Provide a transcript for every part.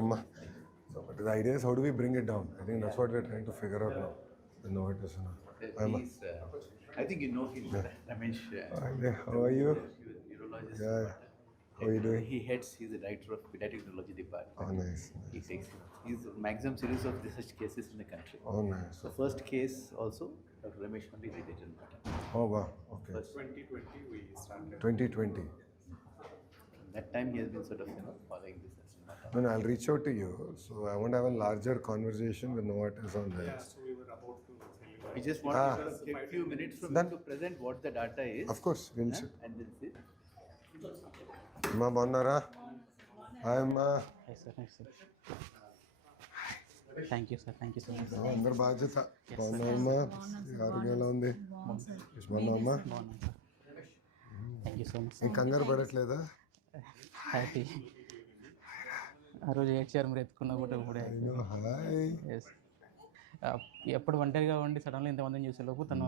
Namaskaram. So, but the idea is how do we bring it down? I think that's what we're trying to figure out now. The notice. I think you know him, Ramesh. How are you? Urologist. Yeah. How are you doing? He's the director of pediatric urology department. Oh, nice. He's maximum series of such cases in the country. Oh, nice. The first case also, Dr. Ramesh only related. Oh, wow. Okay. First 2020 we started. 2020. that time he has been sort of following this. No, I'll reach out to you. So I want to have a larger conversation with Novartis on Yeah, this. so we were about to tell you. We just want to sort of get a few minutes from Done. you to present what the data is. Of course, we'll sit. And then see. అమ్మా బాగున్నారా? హాయ్ అమ్మా. Hi sir, hi sir. Thank you sir, thank you so much. అందరి బాధ్యత. బాగున్నావమ్మా? ఆరోగ్యం ఎలా ఉంది? బాగున్నావమ్మా? Thank you so much. ఇంక కంగారు పడట్లేదా? హ్యాపీ. ఆ రోజు ఏడ్చారు మీరు ఎత్తుకున్నా కూడా ఇప్పుడే. హాయ్. Yes. ఎప్పుడు ఒంటరిగా ఉండి సడన్గా ఇంతమందిని చూసే లోపు తను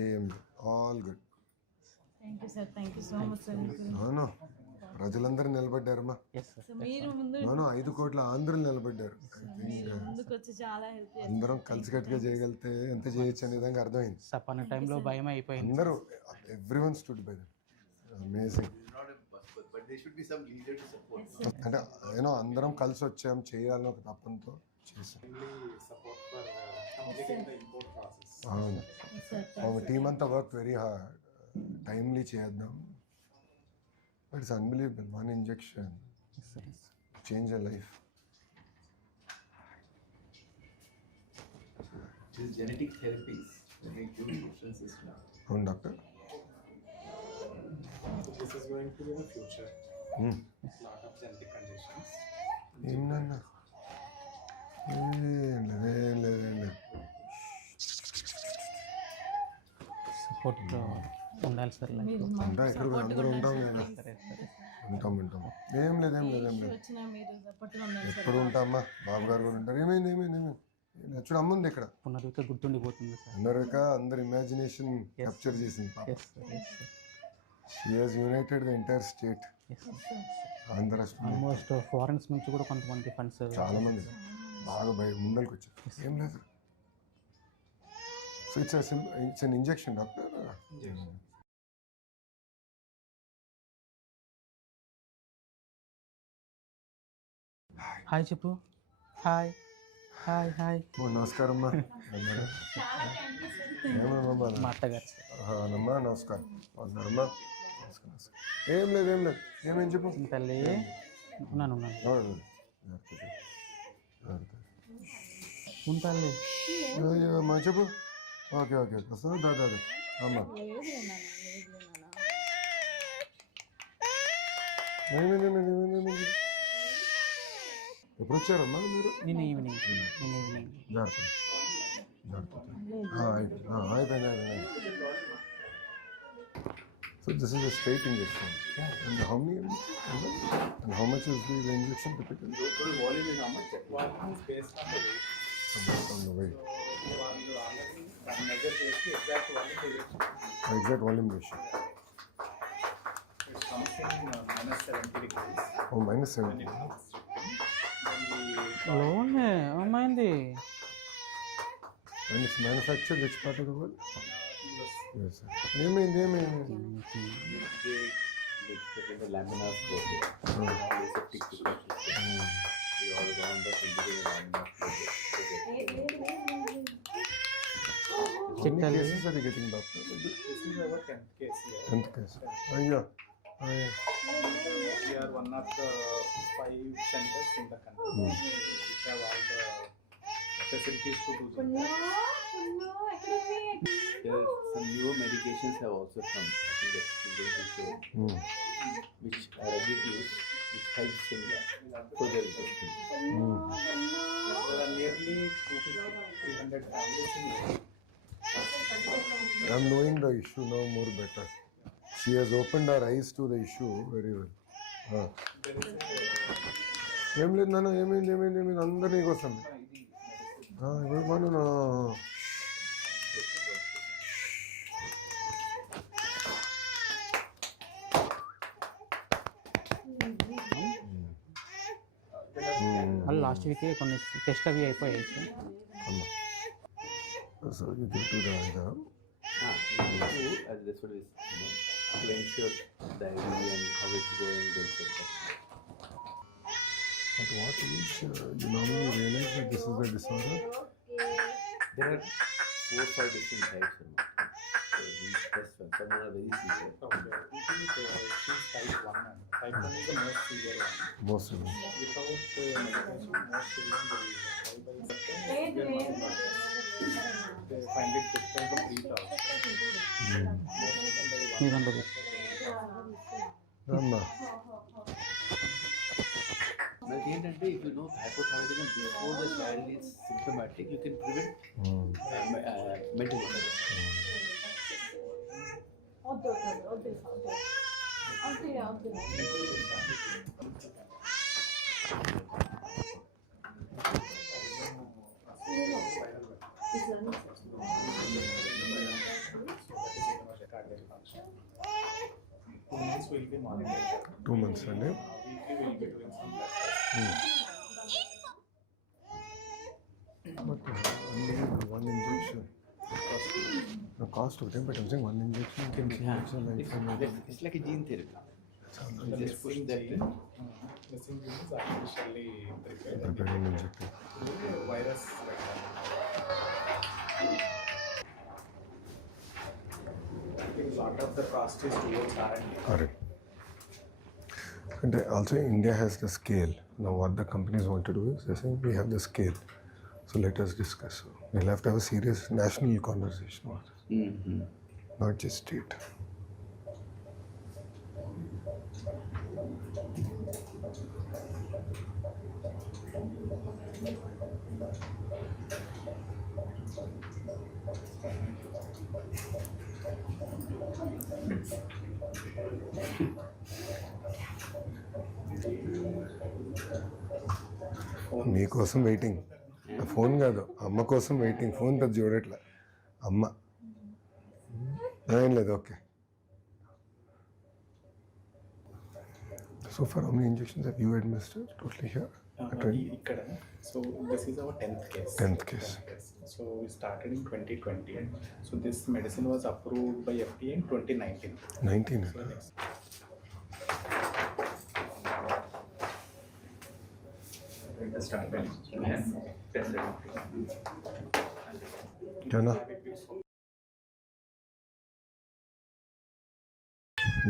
ఏం all good. Thank you sir, thank you so much sir. అవును, ప్రజలందరూ నిలబడ్డారమ్మా. Yes sir. మీరు ముందు అవును, 5 కోట్ల ఆంధ్రులు నిలబడ్డారు. ముందుకు వచ్చి చాలా హెల్ప్ చేస్తారు. అందరం కలిసికట్టుగా చేయగలిగితే ఎంత చేయొచ్చు అనే విధంగా అర్థమైంది. సపన్న టైంలో భయం అయిపోయింది. అందరూ everyone stood by that. Amazing. But there should be some leader to support. అంటే అందరం కలిసి వచ్చాం, చేయాలని ఒక తప్పంతో చేసాం. Support for completing the import process. అవును, ఒక టీమ్ అంతా వర్క్ వెరీ హార్డ్. టైమ్లీ చేద్దాం. But it's unbelievable. 1 injection change a life. These genetic therapies make huge difference system. అవును doctor. This is going to be the future. Lot of genetic conditions. ఏమన్నా ఏం లేదు. సపోర్ట్ ఉండాలి సార్. మీరు ఉంటాం, ఇక్కడ కూడా అందరూ ఉంటాం కదా. ఉంటాం. ఏం లేదు. వచ్చినా మీరు సపోర్ట్గా ఉండాలి సార్. ఎప్పుడు ఉంటామా? బాబు గారు కూడా ఉంటారు. ఏమైంది? చూడు, అమ్ముంది ఇక్కడ. పునర్విక గుర్తుండిపోతుంది సార్. అందరిక అందరు ఇమాజినేషన్ క్యాప్చర్ చేసింది. Yes sir, yes sir. She has united the entire state. Yes sir. Andhra రాష్ట్రం ఆల్మోస్ట్ ఫారెన్స్ నుంచి కూడా కొంతమంది ఫండ్స్ చాలా మంది బాగా ముందరికి వచ్చారు. ఏం లేదు. So it's an injection doctor. Hi చెప్పు. Hi hi hi. నమస్కారం అమ్మా. ఏమమ్మా? మా అత్తగారు సార్. అమ్మా నమస్కారం. బాగున్నారమ్మా? ఏం లేదు. ఏమేం చెప్పు. తల్లి ఉన్నాను. ఉంటాలి. అమ్మా చెప్పు. ఓకే వస్తా. దాదా అమ్మా. ఎప్పుడు వచ్చారమ్మా మీరు? నిన్న ఈవినింగ్. జాగ్రత్త. అయిపోయింది. So this is a straight injection. And how many and how much is the injection typically? Total volume is how much? One is based on the weight. On the weight. Measure the exact volume ratio. Exact volume ratio. It comes in -70 degrees. Oh, -70. లోనే అమ్మాయింది. And it's manufactured which part of the world? Yes, sir. ఏమైంది? They look the laminar flow here. Aseptic situation. We all round up into the laminar flow. How many cases are you getting, doctor? This is our 10th case here. 10th case. అయ్యో. We are one of the 5 centers in the country which have all the facilities to do that. There are some newer medications have also come. I think that's going to show which are additives which helps in further testing. There are nearly 200-300 families in India. I'm knowing the issue now more better. She has opened her eyes to the issue very well. ఏం లేదు నాన్న. ఏమైంది? అందరు నీకు వస్తుంది. ఇప్పుడు వాళ్ళు last week కొన్ని టెస్ట్ అవి అయిపోయాయి sir. So you give to the As this one is, to ensure the IV and how it's going, they'll check that. At what age you normally realize that this is a disorder? There are 4 or 5 different types of it. So these first one, some are very severe. Okay. She's type 1 and type 1 is the most severe one. Most of them. Without medication, most children will die by they find it difficult to breathe out. మీ దాంట్లో Rama. But ఏంటంటే if you know hypothyroidism before the child is symptomatic, you can prevent mental illness. This will be monitored. 2 months అండి. Weekly we'll be doing some blood tests. But only one injection. The cost of them, but I'm saying one injection can change the life and It's like a gene therapy. The Just push missing that gene, missing gene is artificially prepared. preparing injector. Virus vector. I think a lot of the cost is towards R&D. Correct. And also India has the scale. Now what the companies want to do is they're saying we have the scale. So let us discuss. We'll have to have a serious national conversation about it, not just state. మీకోసం waiting. Phone కాదు, అమ్మ కోసం waiting. Phone పెద్ద చూడట్లే అమ్మ. ఏం లేదు, okay. So far, how many injections have you administered totally here? Ikkada. So this is our 10th case. 10th case. So we started in 2020. So this medicine was approved by FDA in 2019. 19. So next. Jana.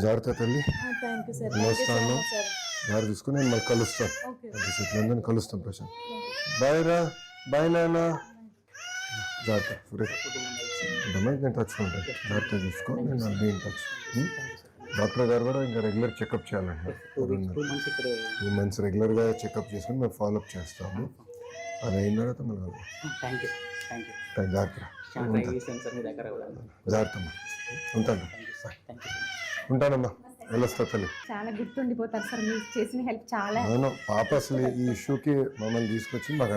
జాగ్రత్త తల్లి. Thank you sir. వస్తాను. జాగ్రత్త తీసుకుని నేను మళ్ళీ కలుస్తాను. అందరిని కలుస్తాం ప్రశాంత్. బాయ్ రా. బాయ్ నాన్న. జాగ్రత్త. నేను టచ్లో ఉంటాను. జాగ్రత్త చూసుకో. నేను అన్నీ ఇన్ టచ్. డాక్టర్ గారు కూడా ఇంకా రెగ్యులర్ చెకప్ చేయాలండి. 2 months రెగ్యులర్గా చెకప్ చేసుకుని మేము ఫాలోఅప్ చేస్తాము. అది అయిన తర్వాత మళ్ళీ జాగ్రత్త. జాగ్రత్త అమ్మా. ఉంటాను. ఉంటానమ్మా. వెళ్ళొస్తా తల్లి. చాలా గుర్తుండిపోతారు సార్ మీరు చేసిన హెల్ప్ చాలా. అవును పాప అసలు ఈ ఇష్యూకి మమ్మల్ని తీసుకొచ్చి మాకు